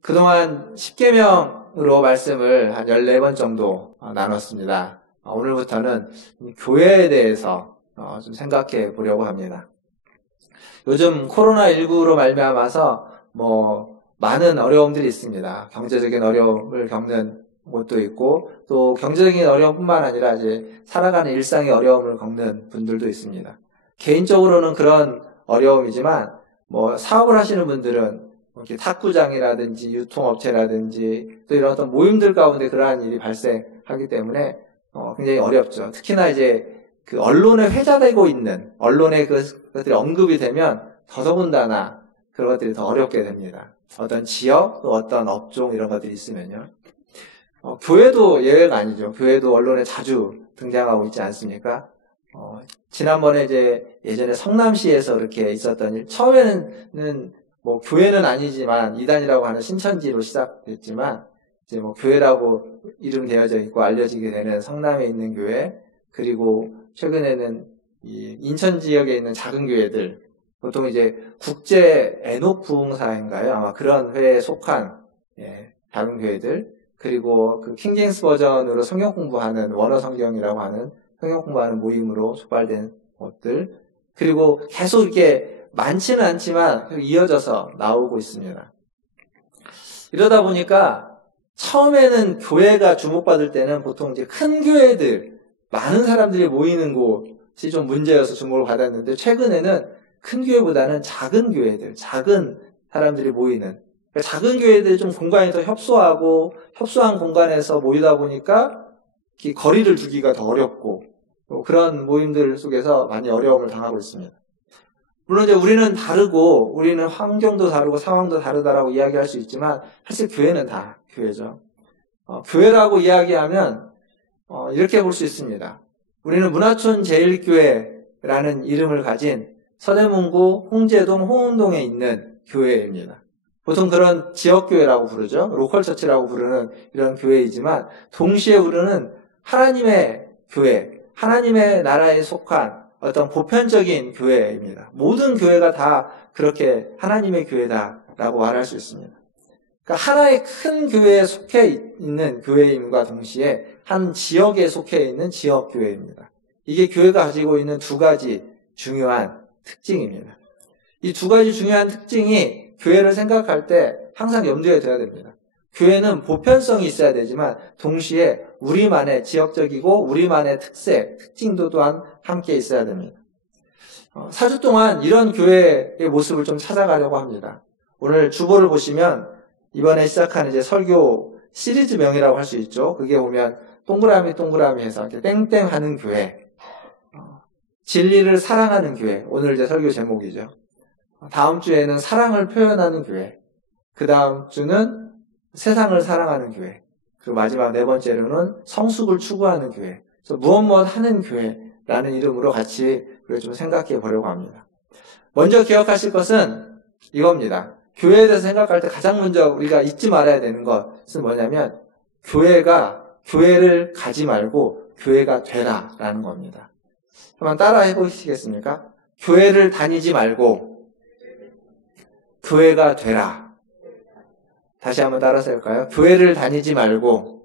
그동안 10계명으로 말씀을 한 14번 정도 나눴습니다. 오늘부터는 교회에 대해서 좀 생각해 보려고 합니다. 요즘 코로나19로 말미암아서 많은 어려움들이 있습니다. 경제적인 어려움을 겪는 곳도 있고, 또 경제적인 어려움뿐만 아니라 이제 살아가는 일상의 어려움을 겪는 분들도 있습니다. 개인적으로는 그런 어려움이지만, 사업을 하시는 분들은 이렇게 탁구장이라든지 유통업체라든지 또 이런 어떤 모임들 가운데 그러한 일이 발생하기 때문에 굉장히 어렵죠. 특히나 이제 그 언론에 회자되고 있는 언론에 그것들이 언급이 되면 더더군다나 그런 것들이 더 어렵게 됩니다. 어떤 지역, 또 어떤 업종 이런 것들이 있으면요. 교회도 예외가 아니죠. 교회도 언론에 자주 등장하고 있지 않습니까? 지난번에 이제 예전에 성남시에서 이렇게 있었던 일, 처음에는 교회는 아니지만 이단이라고 하는 신천지로 시작됐지만 이제 교회라고 이름되어져 있고 알려지게 되는 성남에 있는 교회, 그리고 최근에는 이 인천 지역에 있는 작은 교회들, 보통 이제 국제 에녹 부흥사인가요? 아마 그런 회에 속한 작은 교회들, 그리고 그 킹제임스 버전으로 성경 공부하는 원어 성경이라고 하는 성경 공부하는 모임으로 촉발된 것들, 그리고 계속 이렇게 많지는 않지만 이어져서 나오고 있습니다. 이러다 보니까 처음에는 교회가 주목받을 때는 보통 이제 큰 교회들, 많은 사람들이 모이는 곳이 좀 문제여서 주목을 받았는데, 최근에는 큰 교회보다는 작은 교회들, 작은 사람들이 모이는, 작은 교회들이 좀 공간이 더 협소하고 협소한 공간에서 모이다 보니까 거리를 두기가 더 어렵고, 그런 모임들 속에서 많이 어려움을 당하고 있습니다. 물론 이제 우리는 다르고, 우리는 환경도 다르고 상황도 다르다라고 이야기할 수 있지만, 사실 교회는 다 교회죠. 교회라고 이야기하면 이렇게 볼 수 있습니다. 우리는 문화촌 제1교회라는 이름을 가진 서대문구 홍제동 홍은동에 있는 교회입니다. 보통 그런 지역교회라고 부르죠. 로컬처치라고 부르는 이런 교회이지만, 동시에 우리는 하나님의 교회, 하나님의 나라에 속한 어떤 보편적인 교회입니다. 모든 교회가 다 그렇게 하나님의 교회다라고 말할 수 있습니다. 그러니까 하나의 큰 교회에 속해 있는 교회임과 동시에 한 지역에 속해 있는 지역교회입니다. 이게 교회가 가지고 있는 두 가지 중요한 특징입니다. 이 두 가지 중요한 특징이 교회를 생각할 때 항상 염두에 둬야 됩니다. 교회는 보편성이 있어야 되지만 동시에 우리만의 지역적이고 우리만의 특색, 특징도 또한 함께 있어야 됩니다. 4주 동안 이런 교회의 모습을 좀 찾아가려고 합니다. 오늘 주보를 보시면 이번에 시작하는 이제 설교 시리즈명이라고 할 수 있죠. 그게 보면 동그라미 동그라미 해서 이렇게 땡땡 하는 교회, 진리를 사랑하는 교회, 오늘 이제 설교 제목이죠. 다음 주에는 사랑을 표현하는 교회, 그 다음 주는 세상을 사랑하는 교회, 그리고 마지막 네 번째로는 성숙을 추구하는 교회, 그래서 무엇 하는 교회라는 이름으로 같이 좀 생각해 보려고 합니다. 먼저 기억하실 것은 이겁니다. 교회에 대해서 생각할 때 가장 먼저 우리가 잊지 말아야 되는 것은 뭐냐면, 교회를 가지 말고 교회가 되라라는 겁니다. 한번 따라 해보시겠습니까? 교회를 다니지 말고 교회가 되라. 다시 한번 따라서 할까요? 교회를 다니지 말고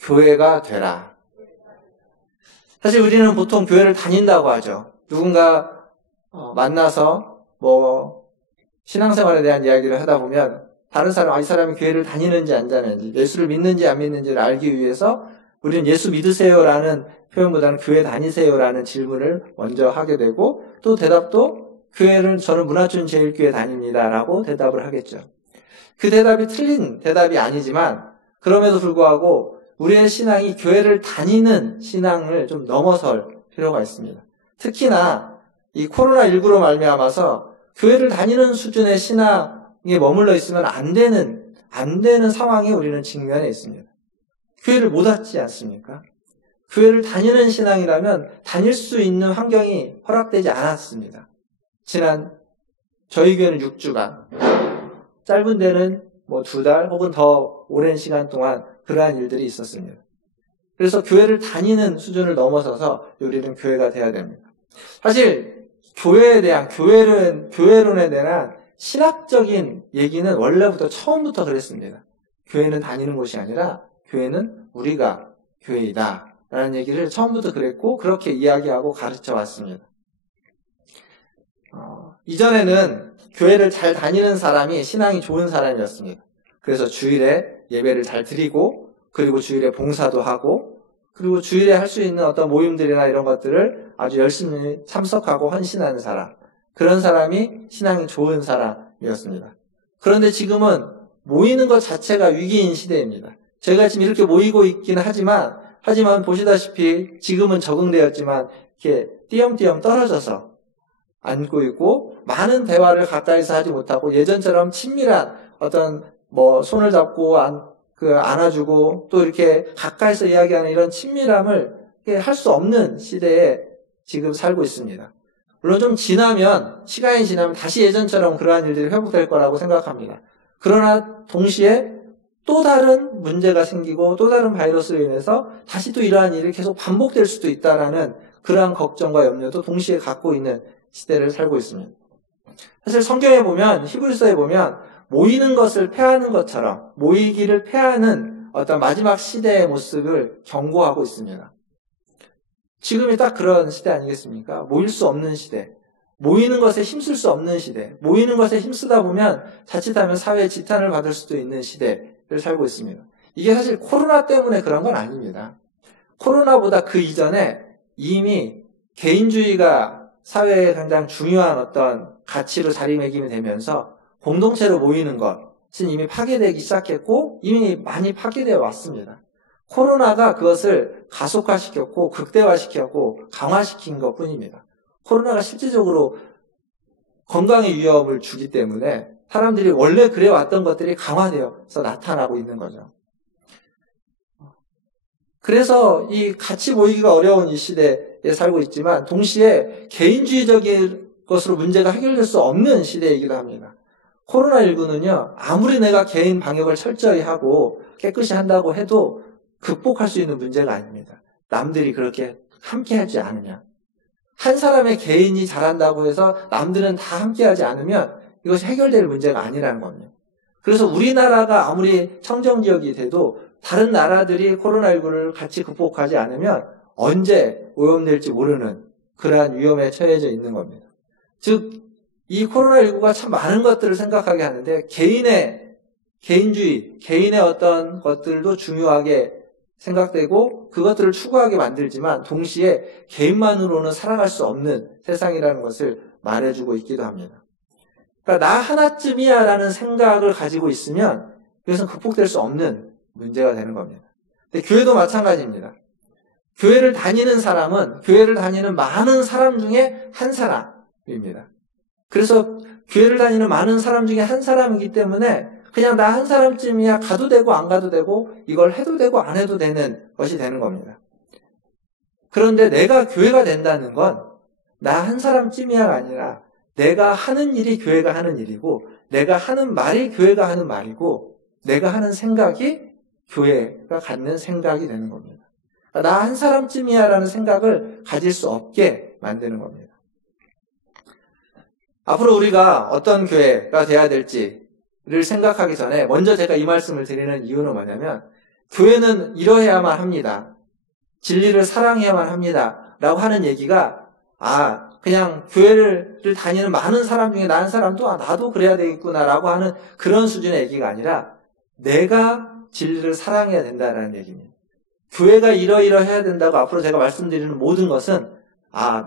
교회가 되라. 사실 우리는 보통 교회를 다닌다고 하죠. 누군가 만나서 신앙생활에 대한 이야기를 하다 보면 다른 사람, 이 사람이 교회를 다니는지 안 다니는지, 예수를 믿는지 안 믿는지를 알기 위해서 우리는 예수 믿으세요라는 표현보다는 교회 다니세요라는 질문을 먼저 하게 되고, 또 대답도 저는 문화촌 제1교회 다닙니다라고 대답을 하겠죠. 그 대답이 틀린 대답이 아니지만 그럼에도 불구하고 우리의 신앙이 교회를 다니는 신앙을 좀 넘어설 필요가 있습니다. 특히나 이 코로나19로 말미암아서 교회를 다니는 수준의 신앙에 머물러 있으면 안 되는 상황에 우리는 직면해 있습니다. 교회를 못 왔지 않습니까? 교회를 다니는 신앙이라면 다닐 수 있는 환경이 허락되지 않았습니다. 저희 교회는 6주간, 짧은 데는 2달 혹은 더 오랜 시간 동안 그러한 일들이 있었습니다. 그래서 교회를 다니는 수준을 넘어서서 우리는 교회가 돼야 됩니다. 사실 교회론에 대한 신학적인 얘기는 원래부터 처음부터 그랬습니다. 교회는 다니는 곳이 아니라 교회는 우리가 교회이다 라는 얘기를 처음부터 그랬고 그렇게 이야기하고 가르쳐 왔습니다. 이전에는 교회를 잘 다니는 사람이 신앙이 좋은 사람이었습니다. 그래서 주일에 예배를 잘 드리고 그리고 주일에 봉사도 하고 그리고 주일에 할 수 있는 어떤 모임들이나 이런 것들을 아주 열심히 참석하고 헌신하는 사람, 그런 사람이 신앙이 좋은 사람이었습니다. 그런데 지금은 모이는 것 자체가 위기인 시대입니다. 저희가 지금 이렇게 모이고 있기는 하지만 보시다시피 지금은 적응되었지만 이렇게 띄엄띄엄 떨어져서 앉고 있고 많은 대화를 가까이서 하지 못하고 예전처럼 친밀한 어떤 손을 잡고 안아주고 또 이렇게 가까이서 이야기하는 이런 친밀함을 할 수 없는 시대에 지금 살고 있습니다. 물론 좀 시간이 지나면 다시 예전처럼 그러한 일들이 회복될 거라고 생각합니다. 그러나 동시에 또 다른 문제가 생기고 또 다른 바이러스로 인해서 다시 또 이러한 일이 계속 반복될 수도 있다라는 그러한 걱정과 염려도 동시에 갖고 있는 시대를 살고 있습니다. 사실 성경에 보면, 히브리서에 보면 모이는 것을 패하는 것처럼 모이기를 패하는 어떤 마지막 시대의 모습을 경고하고 있습니다. 지금이 딱 그런 시대 아니겠습니까? 모일 수 없는 시대, 모이는 것에 힘쓸 수 없는 시대, 모이는 것에 힘쓰다 보면 자칫하면 사회의 지탄을 받을 수도 있는 시대를 살고 있습니다. 이게 사실 코로나 때문에 그런 건 아닙니다. 코로나보다 그 이전에 이미 개인주의가 사회에 가장 중요한 어떤 가치로 자리매김이 되면서 공동체로 모이는 것은 이미 파괴되기 시작했고 이미 많이 파괴되어 왔습니다. 코로나가 그것을 가속화시켰고 극대화시켰고 강화시킨 것뿐입니다. 코로나가 실질적으로 건강의 위험을 주기 때문에 사람들이 원래 그래왔던 것들이 강화되어서 나타나고 있는 거죠. 그래서 이 같이 모이기가 어려운 이 시대에 살고 있지만 동시에 개인주의적인 것으로 문제가 해결될 수 없는 시대이기도 합니다. 코로나19는요, 아무리 내가 개인 방역을 철저히 하고 깨끗이 한다고 해도 극복할 수 있는 문제가 아닙니다. 남들이 그렇게 함께 하지 않으면. 한 사람의 개인이 잘한다고 해서 남들은 다 함께 하지 않으면 이것이 해결될 문제가 아니라는 겁니다. 그래서 우리나라가 아무리 청정지역이 돼도 다른 나라들이 코로나19를 같이 극복하지 않으면 언제 오염될지 모르는 그러한 위험에 처해져 있는 겁니다. 즉, 이 코로나19가 참 많은 것들을 생각하게 하는데 개인주의, 개인의 어떤 것들도 중요하게 생각되고 그것들을 추구하게 만들지만 동시에 개인만으로는 살아갈 수 없는 세상이라는 것을 말해주고 있기도 합니다. 그러니까 나 하나쯤이야 라는 생각을 가지고 있으면 이것은 극복될 수 없는 문제가 되는 겁니다. 근데 교회도 마찬가지입니다. 교회를 다니는 사람은 교회를 다니는 많은 사람 중에 한 사람입니다. 그래서 교회를 다니는 많은 사람 중에 한 사람이기 때문에 그냥 나 한 사람쯤이야 가도 되고 안 가도 되고 이걸 해도 되고 안 해도 되는 것이 되는 겁니다. 그런데 내가 교회가 된다는 건 나 한 사람쯤이야가 아니라 내가 하는 일이 교회가 하는 일이고 내가 하는 말이 교회가 하는 말이고 내가 하는 생각이 교회가 갖는 생각이 되는 겁니다. 나 한 사람쯤이야라는 생각을 가질 수 없게 만드는 겁니다. 앞으로 우리가 어떤 교회가 돼야 될지를 생각하기 전에 먼저 제가 이 말씀을 드리는 이유는 뭐냐면 교회는 이러해야만 합니다. 진리를 사랑해야만 합니다. 라고 하는 얘기가 그냥 교회를 다니는 많은 사람 중에 나 한 사람도 나도 그래야 되겠구나 라고 하는 그런 수준의 얘기가 아니라 내가 진리를 사랑해야 된다라는 얘기입니다. 교회가 이러이러해야 된다고 앞으로 제가 말씀드리는 모든 것은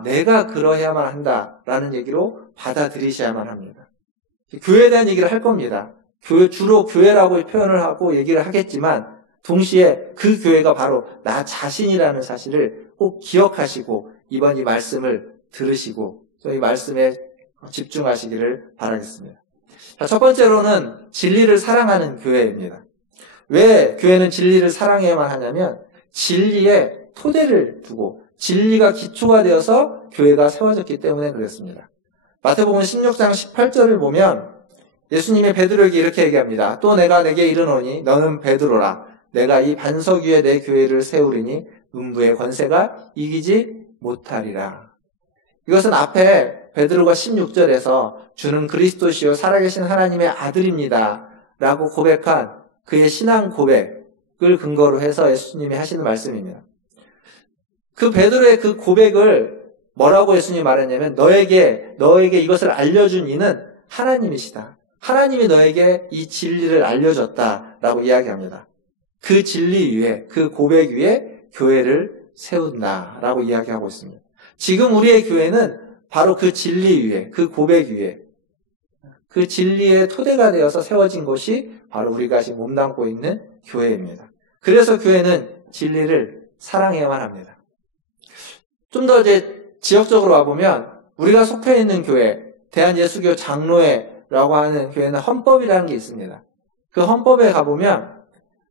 내가 그러해야만 한다라는 얘기로 받아들이셔야만 합니다. 교회에 대한 얘기를 할 겁니다. 주로 교회라고 표현을 하고 얘기를 하겠지만 동시에 그 교회가 바로 나 자신이라는 사실을 꼭 기억하시고 이번 이 말씀을 들으시고 또 이 말씀에 집중하시기를 바라겠습니다. 첫 번째로는 진리를 사랑하는 교회입니다. 왜 교회는 진리를 사랑해야만 하냐면 진리에 토대를 두고 진리가 기초가 되어서 교회가 세워졌기 때문에 그렇습니다. 마태복음 16장 18절을 보면 예수님의 베드로에게 이렇게 얘기합니다. 또 내가 내게 이르노니 너는 베드로라. 내가 이 반석 위에 내 교회를 세우리니 음부의 권세가 이기지 못하리라. 이것은 앞에 베드로가 16절에서 주는 그리스도시요 살아계신 하나님의 아들입니다 라고 고백한 그의 신앙 고백을 근거로 해서 예수님이 하시는 말씀입니다. 그 베드로의 그 고백을 뭐라고 예수님이 말했냐면 너에게 이것을 알려준 이는 하나님이시다. 하나님이 너에게 이 진리를 알려줬다라고 이야기합니다. 그 진리 위에, 그 고백 위에 교회를 세운다라고 이야기하고 있습니다. 지금 우리의 교회는 바로 그 진리 위에, 그 고백 위에, 그 진리의 토대가 되어서 세워진 곳이 바로 우리가 지금 몸담고 있는 교회입니다. 그래서 교회는 진리를 사랑해야만 합니다. 좀 더 이제 지역적으로 와보면 우리가 속해 있는 교회, 대한예수교 장로회라고 하는 교회는 헌법이라는 게 있습니다. 그 헌법에 가보면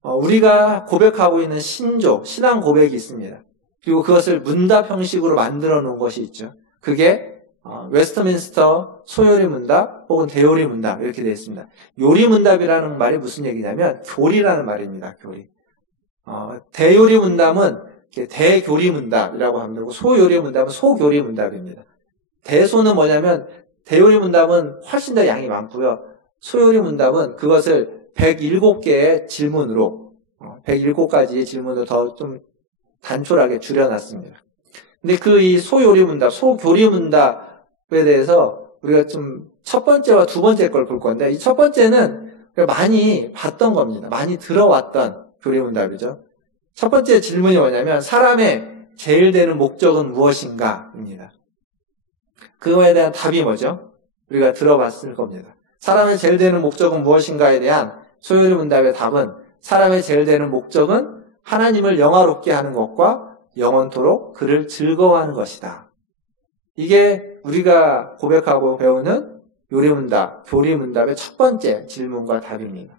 우리가 고백하고 있는 신앙 고백이 있습니다. 그리고 그것을 문답 형식으로 만들어 놓은 것이 있죠. 그게 웨스트민스터 소요리 문답 혹은 대요리 문답 이렇게 되어 있습니다. 요리 문답이라는 말이 무슨 얘기냐면 교리라는 말입니다. 교리. 대요리 문답은 대교리 문답이라고 하면 되고 소요리 문답은 소교리 문답입니다. 대소는 뭐냐면 대요리 문답은 훨씬 더 양이 많고요. 소요리 문답은 그것을 107개의 질문으로 107가지의 질문으로 더 좀 단촐하게 줄여놨습니다. 근데 이 소요리 문답, 소교리 문답에 대해서 우리가 좀 첫 번째와 두 번째 걸 볼 건데 이 첫 번째는 많이 봤던 겁니다. 많이 들어왔던 교리 문답이죠. 첫 번째 질문이 뭐냐면 사람의 제일 되는 목적은 무엇인가?입니다. 그거에 대한 답이 뭐죠? 우리가 들어봤을 겁니다. 사람의 제일 되는 목적은 무엇인가에 대한 소요리 문답의 답은 사람의 제일 되는 목적은 하나님을 영화롭게 하는 것과 영원토록 그를 즐거워하는 것이다. 이게 우리가 고백하고 배우는 요리 문답, 교리 문답의 첫 번째 질문과 답입니다.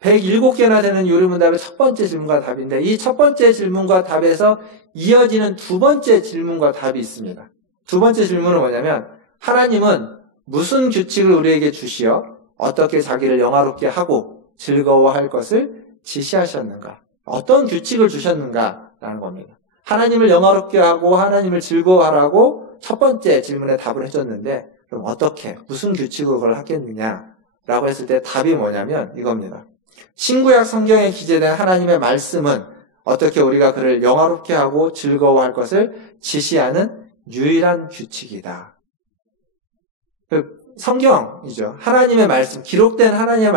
107개나 되는 요리 문답의 첫 번째 질문과 답인데 이 첫 번째 질문과 답에서 이어지는 두 번째 질문과 답이 있습니다. 두 번째 질문은 뭐냐면 하나님은 무슨 규칙을 우리에게 주시어 어떻게 자기를 영화롭게 하고 즐거워할 것을 지시하셨는가? 어떤 규칙을 주셨는가라는 겁니다. 하나님을 영화롭게 하고 하나님을 즐거워하라고 첫 번째 질문에 답을 해줬는데 그럼 어떻게 무슨 규칙으로 그걸 하겠느냐라고 했을 때 답이 뭐냐면 이겁니다. 신구약 성경에 기재된 하나님의 말씀은 어떻게 우리가 그를 영화롭게 하고 즐거워할 것을 지시하는 유일한 규칙이다. 성경이죠. 하나님의 말씀, 기록된 하나님의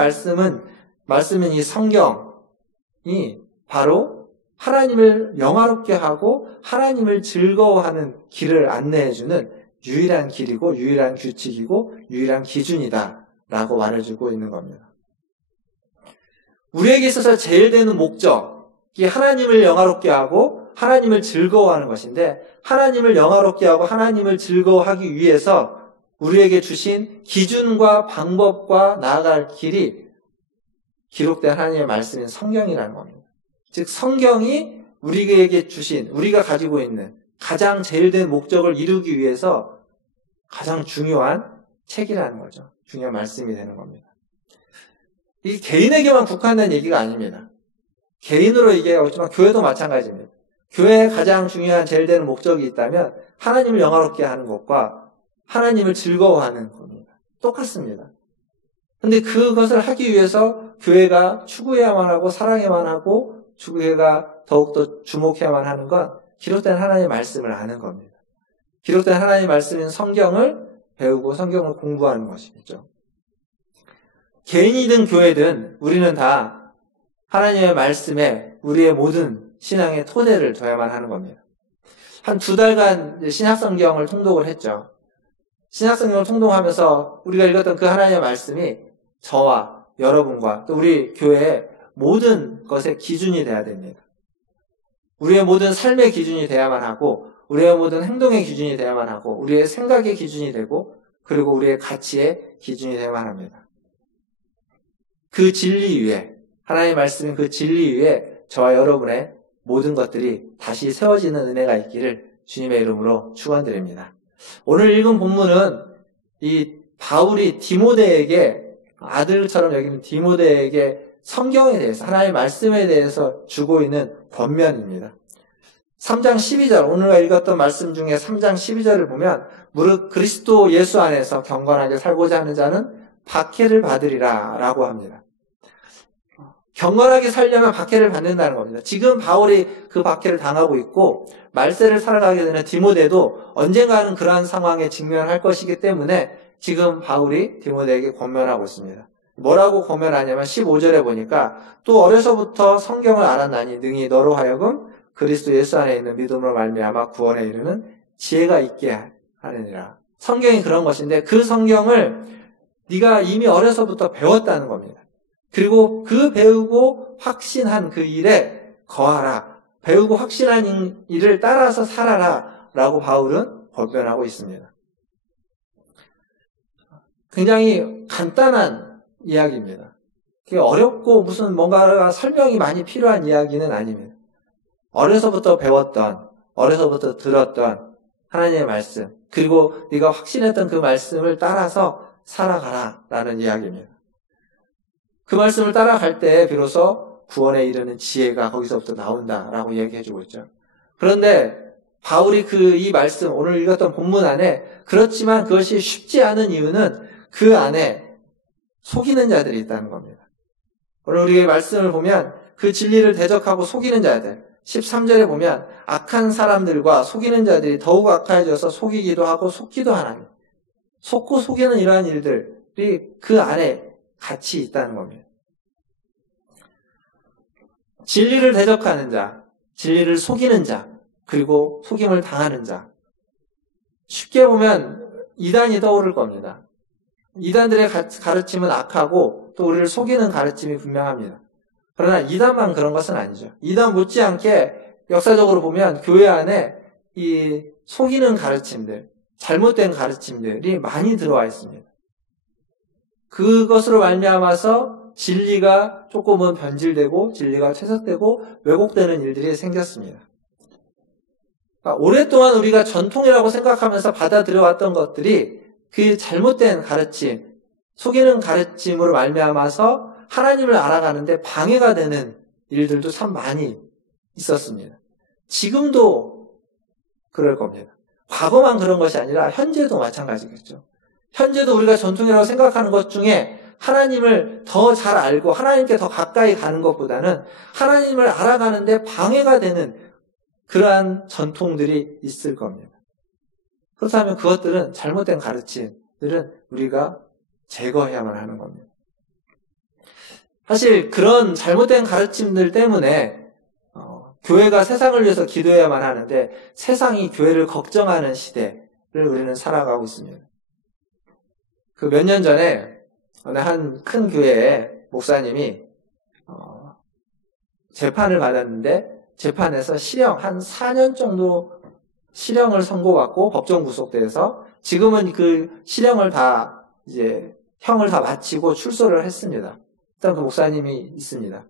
말씀은 이 성경이 바로 하나님을 영화롭게 하고 하나님을 즐거워하는 길을 안내해주는 유일한 길이고 유일한 규칙이고 유일한 기준이다 라고 말해주고 있는 겁니다. 우리에게 있어서 제일 되는 목적이 하나님을 영화롭게 하고 하나님을 즐거워하는 것인데 하나님을 영화롭게 하고 하나님을 즐거워하기 위해서 우리에게 주신 기준과 방법과 나아갈 길이 기록된 하나님의 말씀인 성경이라는 겁니다. 즉 성경이 우리에게 주신 우리가 가지고 있는 가장 제일 된 목적을 이루기 위해서 가장 중요한 책이라는 거죠. 중요한 말씀이 되는 겁니다. 이게 개인에게만 국한된 얘기가 아닙니다. 개인으로 얘기하지만 교회도 마찬가지입니다. 교회에 가장 중요한 제일 되는 목적이 있다면 하나님을 영화롭게 하는 것과 하나님을 즐거워하는 겁니다. 똑같습니다. 근데 그것을 하기 위해서 교회가 추구해야만 하고 사랑해야만 하고 교회가 더욱더 주목해야만 하는 건 기록된 하나님의 말씀을 아는 겁니다. 기록된 하나님의 말씀인 성경을 배우고 성경을 공부하는 것이겠죠. 개인이든 교회든 우리는 다 하나님의 말씀에 우리의 모든 신앙의 토대를 둬야만 하는 겁니다. 한 2달간 신약성경을 통독을 했죠. 신약성경을 통독하면서 우리가 읽었던 그 하나님의 말씀이 저와 여러분과 또 우리 교회의 모든 것의 기준이 돼야 됩니다. 우리의 모든 삶의 기준이 돼야만 하고 우리의 모든 행동의 기준이 돼야만 하고 우리의 생각의 기준이 되고 그리고 우리의 가치의 기준이 돼야만 합니다. 그 진리 위에 하나님의 말씀인 그 진리 위에 저와 여러분의 모든 것들이 다시 세워지는 은혜가 있기를 주님의 이름으로 축원드립니다. 오늘 읽은 본문은 이 바울이 디모데에게 아들처럼 여기는 디모데에게 성경에 대해서 하나님의 말씀에 대해서 주고 있는 권면입니다. 3장 12절, 오늘 읽었던 말씀 중에 3장 12절을 보면 무릇 그리스도 예수 안에서 경건하게 살고자 하는 자는 박해를 받으리라 라고 합니다. 경건하게 살려면 박해를 받는다는 겁니다. 지금 바울이 그 박해를 당하고 있고 말세를 살아가게 되는 디모데도 언젠가는 그러한 상황에 직면할 것이기 때문에 지금 바울이 디모데에게 권면하고 있습니다. 뭐라고 권면하냐면 15절에 보니까 또 어려서부터 성경을 알았나니 능히 너로 하여금 그리스도 예수 안에 있는 믿음으로 말미암아 구원에 이르는 지혜가 있게 하느니라. 성경이 그런 것인데 그 성경을 네가 이미 어려서부터 배웠다는 겁니다. 그리고 그 배우고 확신한 그 일에 거하라. 배우고 확신한 일을 따라서 살아라. 라고 바울은 권면하고 있습니다. 굉장히 간단한 이야기입니다. 어렵고 무슨 뭔가 설명이 많이 필요한 이야기는 아닙니다. 어려서부터 배웠던, 어려서부터 들었던 하나님의 말씀, 그리고 네가 확신했던 그 말씀을 따라서 살아가라 라는 이야기입니다. 그 말씀을 따라갈 때 비로소 구원에 이르는 지혜가 거기서부터 나온다라고 얘기해주고 있죠. 그런데 바울이 이 말씀, 오늘 읽었던 본문 안에 그렇지만 그것이 쉽지 않은 이유는 그 안에 속이는 자들이 있다는 겁니다. 오늘 우리의 말씀을 보면 그 진리를 대적하고 속이는 자들, 13절에 보면 악한 사람들과 속이는 자들이 더욱 악해져서 속이기도 하고 속기도 하나니 속고 속이는 이러한 일들이 그 안에 같이 있다는 겁니다. 진리를 대적하는 자, 진리를 속이는 자, 그리고 속임을 당하는 자. 쉽게 보면 이단이 떠오를 겁니다. 이단들의 가르침은 악하고 또 우리를 속이는 가르침이 분명합니다. 그러나 이단만 그런 것은 아니죠. 이단 못지않게 역사적으로 보면 교회 안에 이 속이는 가르침들, 잘못된 가르침들이 많이 들어와 있습니다. 그것으로 말미암아서 진리가 조금은 변질되고 진리가 퇴색되고 왜곡되는 일들이 생겼습니다. 오랫동안 우리가 전통이라고 생각하면서 받아들여왔던 것들이 그 잘못된 가르침, 속이는 가르침으로 말미암아서 하나님을 알아가는데 방해가 되는 일들도 참 많이 있었습니다. 지금도 그럴 겁니다. 과거만 그런 것이 아니라 현재도 마찬가지겠죠. 현재도 우리가 전통이라고 생각하는 것 중에 하나님을 더 잘 알고 하나님께 더 가까이 가는 것보다는 하나님을 알아가는데 방해가 되는 그러한 전통들이 있을 겁니다. 그렇다면 그것들은 잘못된 가르침들은 우리가 제거해야만 하는 겁니다. 사실 그런 잘못된 가르침들 때문에 교회가 세상을 위해서 기도해야만 하는데 세상이 교회를 걱정하는 시대를 우리는 살아가고 있습니다. 그 몇 년 전에 어느 한 큰 교회의 목사님이 재판을 받았는데 재판에서 실형 한 4년 정도 실형을 선고받고 법정 구속돼서 지금은 그 실형을 다 이제 형을 다 마치고 출소를 했습니다. 일단 그 목사님이 있습니다.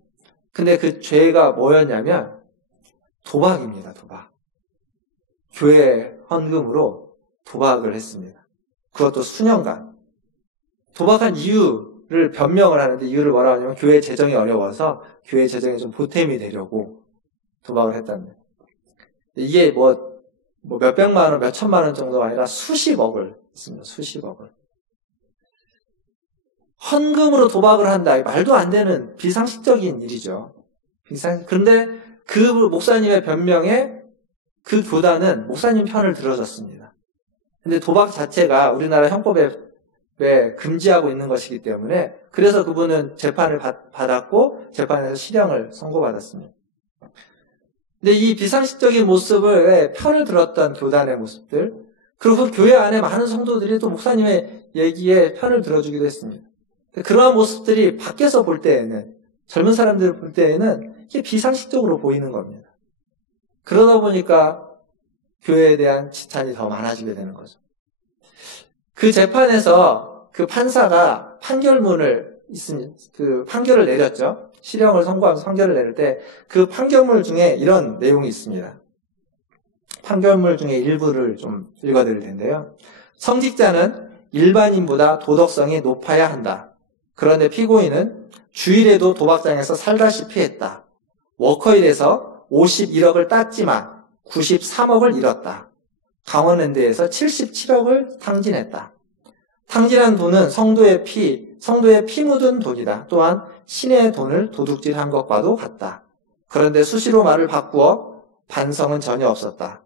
근데 그 죄가 뭐였냐면 도박입니다. 도박. 교회 헌금으로 도박을 했습니다. 그것도 수년간. 도박한 이유를 변명을 하는데 이유를 뭐라고 하냐면 교회 재정이 어려워서 교회 재정에 좀 보탬이 되려고 도박을 했답니다. 이게 뭐 몇백만 원, 몇천만 원 정도가 아니라 수십억을 했습니다. 수십억을. 헌금으로 도박을 한다. 말도 안 되는 비상식적인 일이죠. 그런데 그 목사님의 변명에 그 교단은 목사님 편을 들어줬습니다. 근데 도박 자체가 우리나라 형법에 금지하고 있는 것이기 때문에 그래서 그분은 재판을 받았고 재판에서 실형을 선고받았습니다. 근데 이 비상식적인 모습을 편을 들었던 교단의 모습들, 그리고 그 교회 안에 많은 성도들이 또 목사님의 얘기에 편을 들어주기도 했습니다. 그러한 모습들이 밖에서 볼 때에는, 젊은 사람들을 볼 때에는 이게 비상식적으로 보이는 겁니다. 그러다 보니까 교회에 대한 지탄이 더 많아지게 되는 거죠. 그 재판에서 그 판사가 판결문을 판결을 내렸죠. 실형을 선고하면서 판결을 내릴 때 그 판결문 중에 이런 내용이 있습니다. 판결문 중에 일부를 좀 읽어드릴 텐데요. 성직자는 일반인보다 도덕성이 높아야 한다. 그런데 피고인은 주일에도 도박장에서 살다시피 했다. 워커힐에서 51억을 땄지만 93억을 잃었다. 강원랜드에서 77억을 탕진했다. 탕진한 돈은 성도의 피 묻은 돈이다. 또한 신의 돈을 도둑질한 것과도 같다. 그런데 수시로 말을 바꾸어 반성은 전혀 없었다.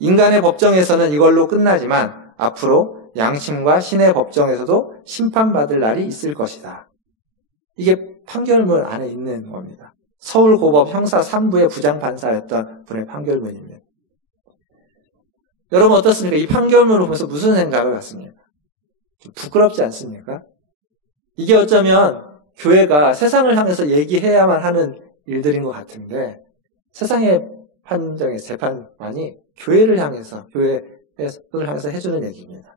인간의 법정에서는 이걸로 끝나지만 앞으로 양심과 신의 법정에서도 심판받을 날이 있을 것이다. 이게 판결문 안에 있는 겁니다. 서울고법 형사 3부의 부장판사였던 분의 판결문입니다. 여러분 어떻습니까? 이 판결문을 보면서 무슨 생각을 갖습니까? 좀 부끄럽지 않습니까? 이게 어쩌면 교회가 세상을 향해서 얘기해야만 하는 일들인 것 같은데 세상의 판정의 재판관이 교회를 향해서 해주는 얘기입니다.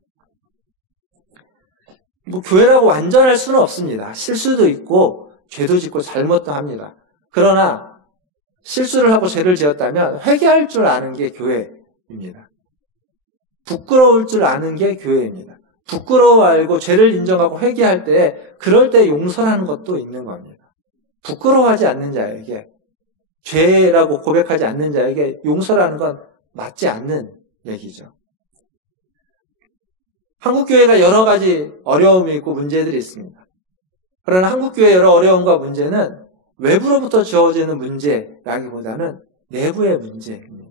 교회라고 완전할 수는 없습니다. 실수도 있고 죄도 짓고 잘못도 합니다. 그러나 실수를 하고 죄를 지었다면 회개할 줄 아는 게 교회입니다. 부끄러울 줄 아는 게 교회입니다. 부끄러워 알고 죄를 인정하고 회개할 때 그럴 때 용서하는 것도 있는 겁니다. 부끄러워하지 않는 자에게 죄라고 고백하지 않는 자에게 용서라는 건 맞지 않는 얘기죠. 한국교회가 여러 가지 어려움이 있고 문제들이 있습니다. 그러나 한국교회의 여러 어려움과 문제는 외부로부터 주어지는 문제라기보다는 내부의 문제입니다.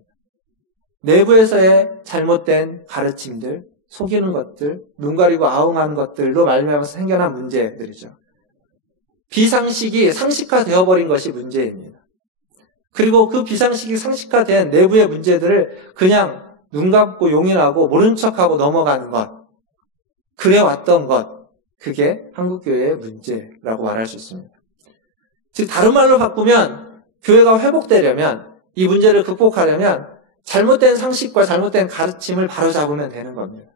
내부에서의 잘못된 가르침들, 속이는 것들, 눈 가리고 아웅하는 것들로 말미암아서 생겨난 문제들이죠. 비상식이 상식화되어버린 것이 문제입니다. 그리고 그 비상식이 상식화된 내부의 문제들을 그냥 눈 감고 용인하고 모른 척하고 넘어가는 것, 그래왔던 것, 그게 한국교회의 문제라고 말할 수 있습니다. 즉 다른 말로 바꾸면 교회가 회복되려면 이 문제를 극복하려면 잘못된 상식과 잘못된 가르침을 바로잡으면 되는 겁니다.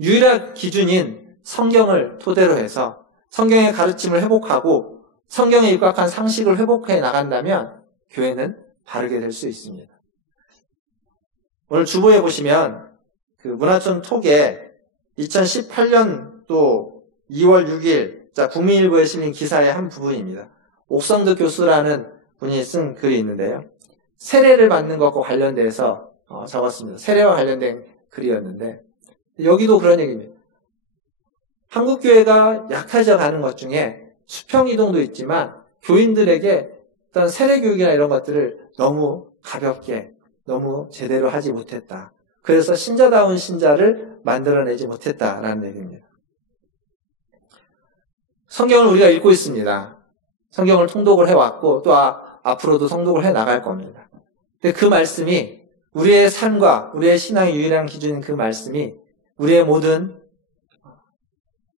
유일한 기준인 성경을 토대로 해서 성경의 가르침을 회복하고 성경에 입각한 상식을 회복해 나간다면 교회는 바르게 될 수 있습니다. 오늘 주보에 보시면 그 문화촌 톡에 2018년도 2월 6일 국민일보에 실린 기사의 한 부분입니다. 옥성득 교수라는 분이 쓴 글이 있는데요. 세례를 받는 것과 관련돼서 적었습니다. 세례와 관련된 글이었는데 여기도 그런 얘기입니다. 한국교회가 약해져 가는 것 중에 수평이동도 있지만 교인들에게 어떤 세례교육이나 이런 것들을 너무 가볍게 너무 제대로 하지 못했다. 그래서 신자다운 신자를 만들어내지 못했다라는 얘기입니다. 성경을 우리가 읽고 있습니다. 성경을 통독을 해왔고 또 앞으로도 통독을 해나갈 겁니다. 근데 그 말씀이 우리의 삶과 우리의 신앙의 유일한 기준인 그 말씀이 우리의 모든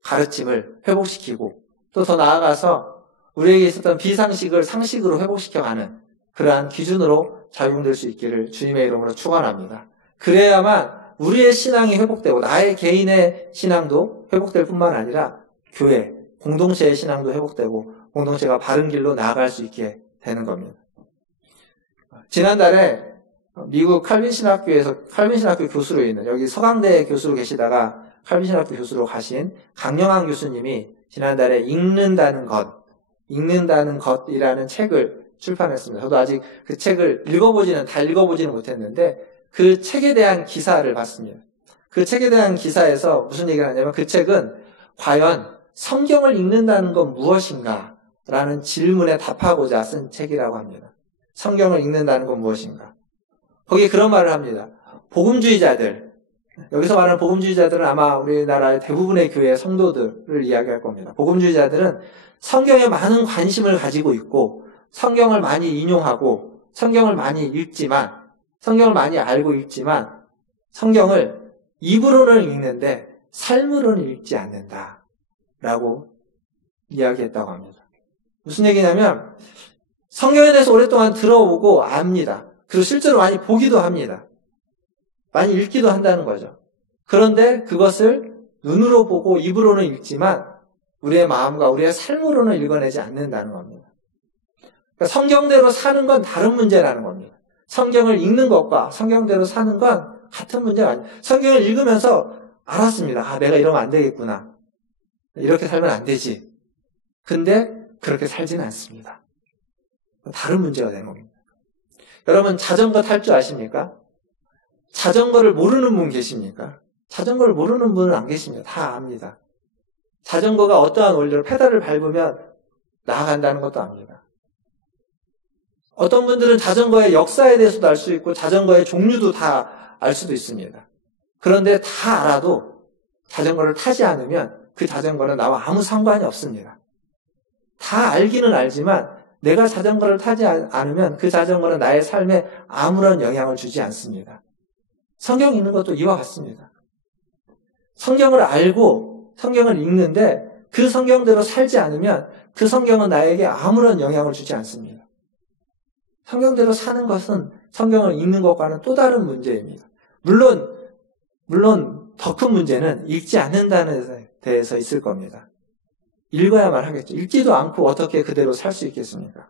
가르침을 회복시키고 또 더 나아가서 우리에게 있었던 비상식을 상식으로 회복시켜가는 그러한 기준으로 작용될 수 있기를 주님의 이름으로 축원합니다. 그래야만 우리의 신앙이 회복되고 나의 개인의 신앙도 회복될 뿐만 아니라 교회, 공동체의 신앙도 회복되고 공동체가 바른 길로 나아갈 수 있게 되는 겁니다. 지난달에 미국 칼빈신학교에서 칼빈신학교 교수로 있는 여기 서강대 교수로 계시다가 칼빈신학교 교수로 가신 강영환 교수님이 지난달에 읽는다는 것이라는 책을 출판했습니다. 저도 아직 그 책을 다 읽어보지는 못했는데 그 책에 대한 기사를 봤습니다. 그 책에 대한 기사에서 무슨 얘기를 하냐면 그 책은 과연 성경을 읽는다는 건 무엇인가? 라는 질문에 답하고자 쓴 책이라고 합니다. 성경을 읽는다는 건 무엇인가? 거기에 그런 말을 합니다. 복음주의자들, 여기서 말하는 복음주의자들은 아마 우리나라의 대부분의 교회 성도들을 이야기할 겁니다. 복음주의자들은 성경에 많은 관심을 가지고 있고 성경을 많이 인용하고 성경을 많이 읽지만 성경을 많이 알고 읽지만 성경을 입으로는 읽는데 삶으로는 읽지 않는다 라고 이야기했다고 합니다. 무슨 얘기냐면 성경에 대해서 오랫동안 들어오고 압니다. 그리고 실제로 많이 보기도 합니다. 많이 읽기도 한다는 거죠. 그런데 그것을 눈으로 보고 입으로는 읽지만 우리의 마음과 우리의 삶으로는 읽어내지 않는다는 겁니다. 그러니까 성경대로 사는 건 다른 문제라는 겁니다. 성경을 읽는 것과 성경대로 사는 건 같은 문제가 아니에요. 성경을 읽으면서 알았습니다. 내가 이러면 안 되겠구나. 이렇게 살면 안 되지. 근데 그렇게 살지는 않습니다. 다른 문제가 되는 겁니다. 여러분 자전거 탈 줄 아십니까? 자전거를 모르는 분 계십니까? 자전거를 모르는 분은 안 계십니다. 다 압니다. 자전거가 어떠한 원리로 페달을 밟으면 나아간다는 것도 압니다. 어떤 분들은 자전거의 역사에 대해서도 알 수 있고 자전거의 종류도 다 알 수도 있습니다. 그런데 다 알아도 자전거를 타지 않으면 그 자전거는 나와 아무 상관이 없습니다. 다 알기는 알지만 내가 자전거를 타지 않으면 그 자전거는 나의 삶에 아무런 영향을 주지 않습니다. 성경 읽는 것도 이와 같습니다. 성경을 알고 성경을 읽는데 그 성경대로 살지 않으면 그 성경은 나에게 아무런 영향을 주지 않습니다. 성경대로 사는 것은 성경을 읽는 것과는 또 다른 문제입니다. 물론 더 큰 문제는 읽지 않는다는 데 대해서 있을 겁니다. 읽어야만 하겠죠. 읽지도 않고 어떻게 그대로 살 수 있겠습니까?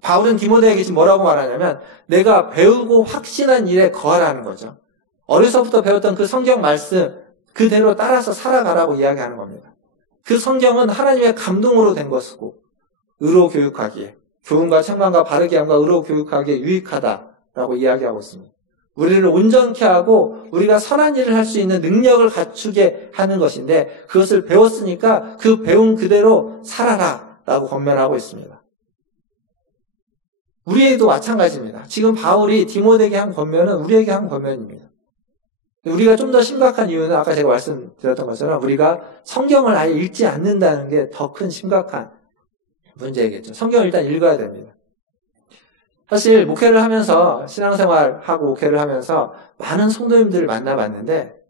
바울은 디모데에게 지금 뭐라고 말하냐면 내가 배우고 확신한 일에 거하라는 거죠. 어려서부터 배웠던 그 성경 말씀 그대로 따라서 살아가라고 이야기하는 겁니다. 그 성경은 하나님의 감동으로 된 것이고 의로 교육하기에 교훈과 책망과 바르게 함과 의로 교육하기에 유익하다라고 이야기하고 있습니다. 우리를 온전케 하고 우리가 선한 일을 할 수 있는 능력을 갖추게 하는 것인데 그것을 배웠으니까 그 배운 그대로 살아라라고 권면하고 있습니다. 우리에게도 마찬가지입니다. 지금 바울이 디모데에게 한 권면은 우리에게 한 권면입니다. 우리가 좀 더 심각한 이유는 아까 제가 말씀드렸던 것처럼 우리가 성경을 아예 읽지 않는다는 게 더 큰 심각한 문제겠죠. 성경을 일단 읽어야 됩니다. 사실 목회를 하면서 신앙생활하고 목회를 하면서 많은 성도님들을 만나봤는데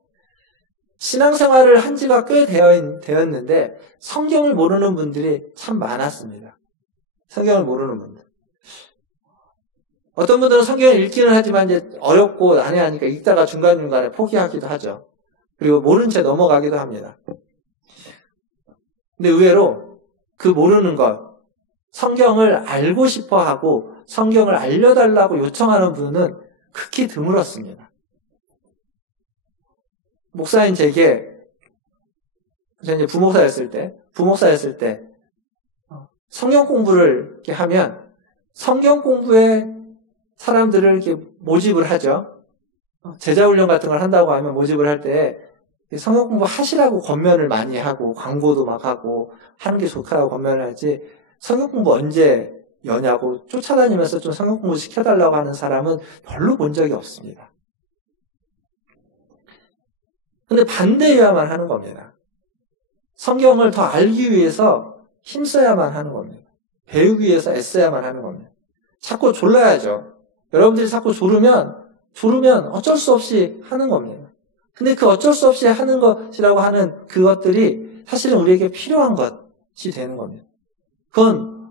신앙생활을 한 지가 꽤 되었는데 성경을 모르는 분들이 참 많았습니다. 성경을 모르는 분들. 어떤 분들은 성경을 읽기는 하지만 이제 어렵고 난해하니까 읽다가 중간중간에 포기하기도 하죠. 그리고 모른 채 넘어가기도 합니다. 근데 의외로 그 모르는 것, 성경을 알고 싶어 하고 성경을 알려달라고 요청하는 분은 극히 드물었습니다. 목사인 제게, 저는 이제 부목사였을 때, 성경 공부를 이렇게 하면 성경 공부에 사람들을 이렇게 모집을 하죠. 제자훈련 같은 걸 한다고 하면 모집을 할 때 성경 공부 하시라고 권면을 많이 하고 광고도 막 하고 하는 게 좋다고 권면을 하지 성경 공부 언제 여냐고 쫓아다니면서 좀 성경 공부 시켜달라고 하는 사람은 별로 본 적이 없습니다. 근데 반대해야만 하는 겁니다. 성경을 더 알기 위해서 힘써야만 하는 겁니다. 배우기 위해서 애써야만 하는 겁니다. 자꾸 졸라야죠. 여러분들이 자꾸 졸으면 어쩔 수 없이 하는 겁니다. 근데 그 어쩔 수 없이 하는 것이라고 하는 그것들이 사실은 우리에게 필요한 것이 되는 겁니다. 그건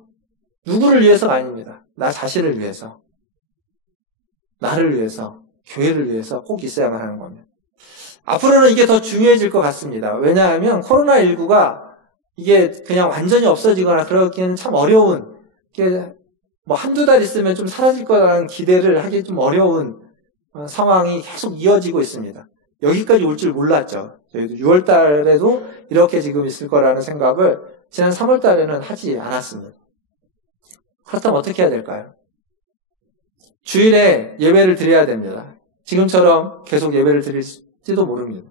누구를 위해서가 아닙니다. 나 자신을 위해서, 나를 위해서, 교회를 위해서 꼭 있어야만 하는 겁니다. 앞으로는 이게 더 중요해질 것 같습니다. 왜냐하면 코로나19가 이게 그냥 완전히 없어지거나 그러기에는 참 어려운, 이게 뭐 한두 달 있으면 좀 사라질 거라는 기대를 하기 좀 어려운 상황이 계속 이어지고 있습니다. 여기까지 올 줄 몰랐죠. 저희도 6월 달에도 이렇게 지금 있을 거라는 생각을 지난 3월 달에는 하지 않았습니다. 그렇다면 어떻게 해야 될까요? 주일에 예배를 드려야 됩니다. 지금처럼 계속 예배를 드릴지도 모릅니다.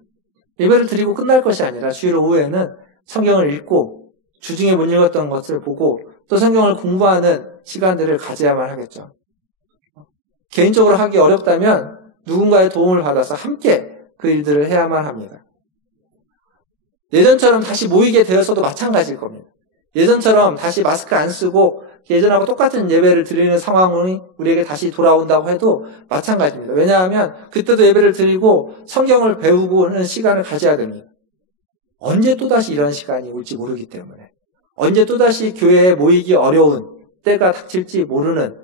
예배를 드리고 끝날 것이 아니라 주일 오후에는 성경을 읽고 주중에 못 읽었던 것을 보고 또 성경을 공부하는 시간들을 가져야만 하겠죠. 개인적으로 하기 어렵다면 누군가의 도움을 받아서 함께 그 일들을 해야만 합니다. 예전처럼 다시 모이게 되어서도 마찬가지일 겁니다. 예전처럼 다시 마스크 안 쓰고 예전하고 똑같은 예배를 드리는 상황이 우리에게 다시 돌아온다고 해도 마찬가지입니다. 왜냐하면 그때도 예배를 드리고 성경을 배우고는 시간을 가져야 됩니다. 언제 또다시 이런 시간이 올지 모르기 때문에 언제 또다시 교회에 모이기 어려운 때가 닥칠지 모르는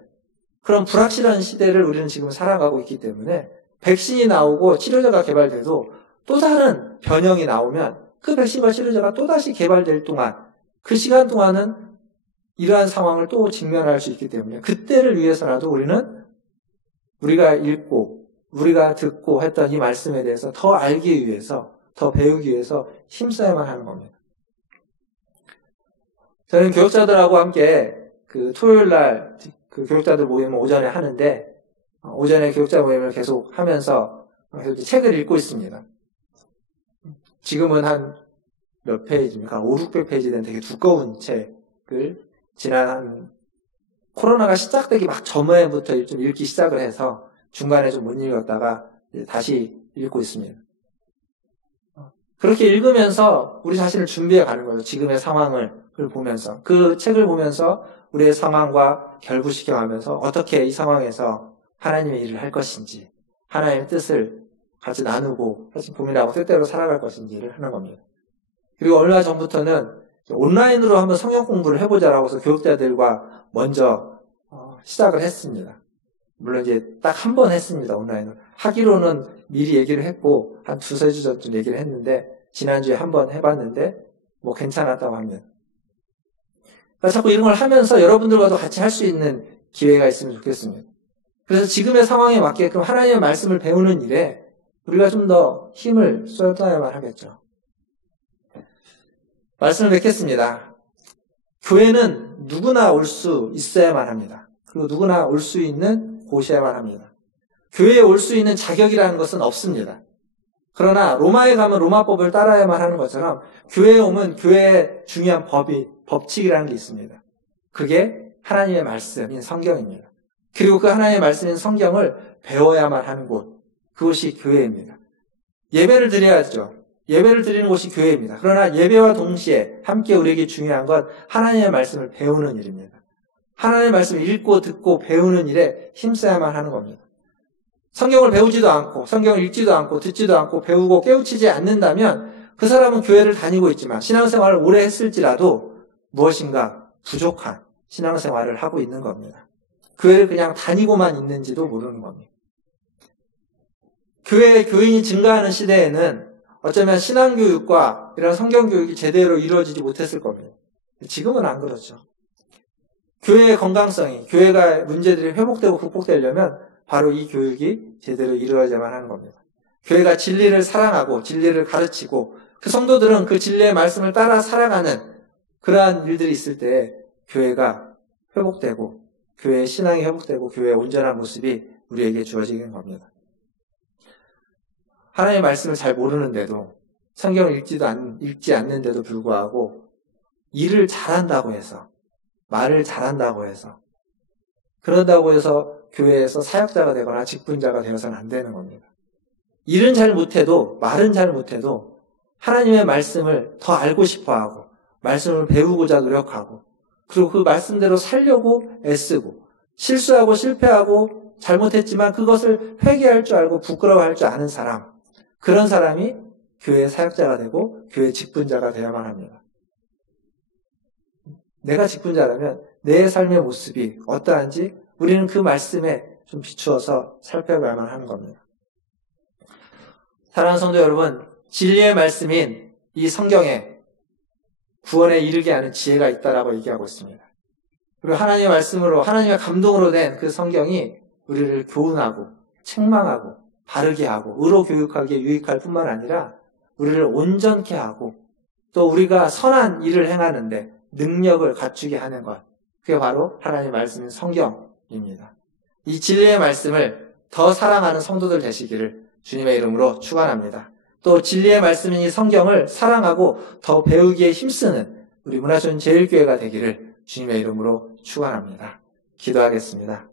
그런 불확실한 시대를 우리는 지금 살아가고 있기 때문에 백신이 나오고 치료제가 개발돼도 또 다른 변형이 나오면 그 백신과 치료제가 또다시 개발될 동안 그 시간 동안은 이러한 상황을 또 직면할 수 있기 때문에 그때를 위해서라도 우리는 우리가 읽고 우리가 듣고 했던 이 말씀에 대해서 더 알기 위해서 더 배우기 위해서 힘써야만 하는 겁니다. 저는 교역자들하고 함께 그 토요일 날 그 교육자들 모임을 오전에 하는데, 오전에 교육자 모임을 계속 하면서 계속 책을 읽고 있습니다. 지금은 한 몇 페이지입니까? 5, 600페이지 된 되게 두꺼운 책을 지난 코로나가 시작되기 막 전에부터 좀 읽기 시작을 해서 중간에 좀 못 읽었다가 다시 읽고 있습니다. 그렇게 읽으면서 우리 자신을 준비해 가는 거예요. 지금의 상황을 보면서. 그 책을 보면서 우리의 상황과 결부시켜 가면서 어떻게 이 상황에서 하나님의 일을 할 것인지, 하나님의 뜻을 같이 나누고 같이 고민하고 뜻대로 살아갈 것인지를 하는 겁니다. 그리고 얼마 전부터는 온라인으로 한번 성경 공부를 해보자라고 해서 교육자들과 먼저 시작을 했습니다. 물론 이제 딱 한 번 했습니다. 온라인으로. 하기로는 미리 얘기를 했고 한 두세 주 전쯤 얘기를 했는데 지난주에 한 번 해봤는데 뭐 괜찮았다고 합니다. 그러니까 자꾸 이런 걸 하면서 여러분들과도 같이 할 수 있는 기회가 있으면 좋겠습니다. 그래서 지금의 상황에 맞게끔 하나님의 말씀을 배우는 일에 우리가 좀 더 힘을 쏟아야만 하겠죠. 말씀을 맺겠습니다. 교회는 누구나 올 수 있어야만 합니다. 그리고 누구나 올 수 있는 곳이어야만 합니다. 교회에 올 수 있는 자격이라는 것은 없습니다. 그러나 로마에 가면 로마법을 따라야만 하는 것처럼 교회에 오면 교회의 중요한 법칙이라는 게 있습니다. 그게 하나님의 말씀인 성경입니다. 그리고 그 하나님의 말씀인 성경을 배워야만 하는 곳, 그것이 교회입니다. 예배를 드려야죠. 예배를 드리는 곳이 교회입니다. 그러나 예배와 동시에 함께 우리에게 중요한 건 하나님의 말씀을 배우는 일입니다. 하나님의 말씀을 읽고 듣고 배우는 일에 힘써야만 하는 겁니다. 성경을 배우지도 않고 성경을 읽지도 않고 듣지도 않고 배우고 깨우치지 않는다면 그 사람은 교회를 다니고 있지만 신앙생활을 오래 했을지라도 무엇인가 부족한 신앙생활을 하고 있는 겁니다. 교회를 그냥 다니고만 있는지도 모르는 겁니다. 교회의 교인이 증가하는 시대에는 어쩌면 신앙교육과 이런 성경교육이 제대로 이루어지지 못했을 겁니다. 지금은 안 그렇죠. 교회의 건강성이, 교회가 문제들이 회복되고 극복되려면 바로 이 교육이 제대로 이루어져야만 하는 겁니다. 교회가 진리를 사랑하고 진리를 가르치고 그 성도들은 그 진리의 말씀을 따라 살아가는 그러한 일들이 있을 때 교회가 회복되고 교회의 신앙이 회복되고 교회의 온전한 모습이 우리에게 주어지는 겁니다. 하나님의 말씀을 잘 모르는데도 성경을 읽지 않는데도 불구하고 일을 잘한다고 해서 말을 잘한다고 해서 그런다고 해서 교회에서 사역자가 되거나 직분자가 되어서는 안 되는 겁니다. 일은 잘 못해도 말은 잘 못해도 하나님의 말씀을 더 알고 싶어하고 말씀을 배우고자 노력하고 그리고 그 말씀대로 살려고 애쓰고 실수하고 실패하고 잘못했지만 그것을 회개할 줄 알고 부끄러워할 줄 아는 사람, 그런 사람이 교회의 사역자가 되고 교회의 직분자가 되어야만 합니다. 내가 직분자라면 내 삶의 모습이 어떠한지 우리는 그 말씀에 좀 비추어서 살펴봐야만 하는 겁니다. 사랑하는 성도 여러분, 진리의 말씀인 이 성경에 구원에 이르게 하는 지혜가 있다라고 얘기하고 있습니다. 그리고 하나님의 말씀으로 하나님의 감동으로 된 그 성경이 우리를 교훈하고 책망하고 바르게 하고 의로 교육하기에 유익할 뿐만 아니라 우리를 온전케 하고 또 우리가 선한 일을 행하는데 능력을 갖추게 하는 것, 그게 바로 하나님의 말씀인 성경입니다. 이 진리의 말씀을 더 사랑하는 성도들 되시기를 주님의 이름으로 축원합니다. 또 진리의 말씀인 이 성경을 사랑하고 더 배우기에 힘쓰는 우리 문화촌 제일교회가 되기를 주님의 이름으로 축원합니다. 기도하겠습니다.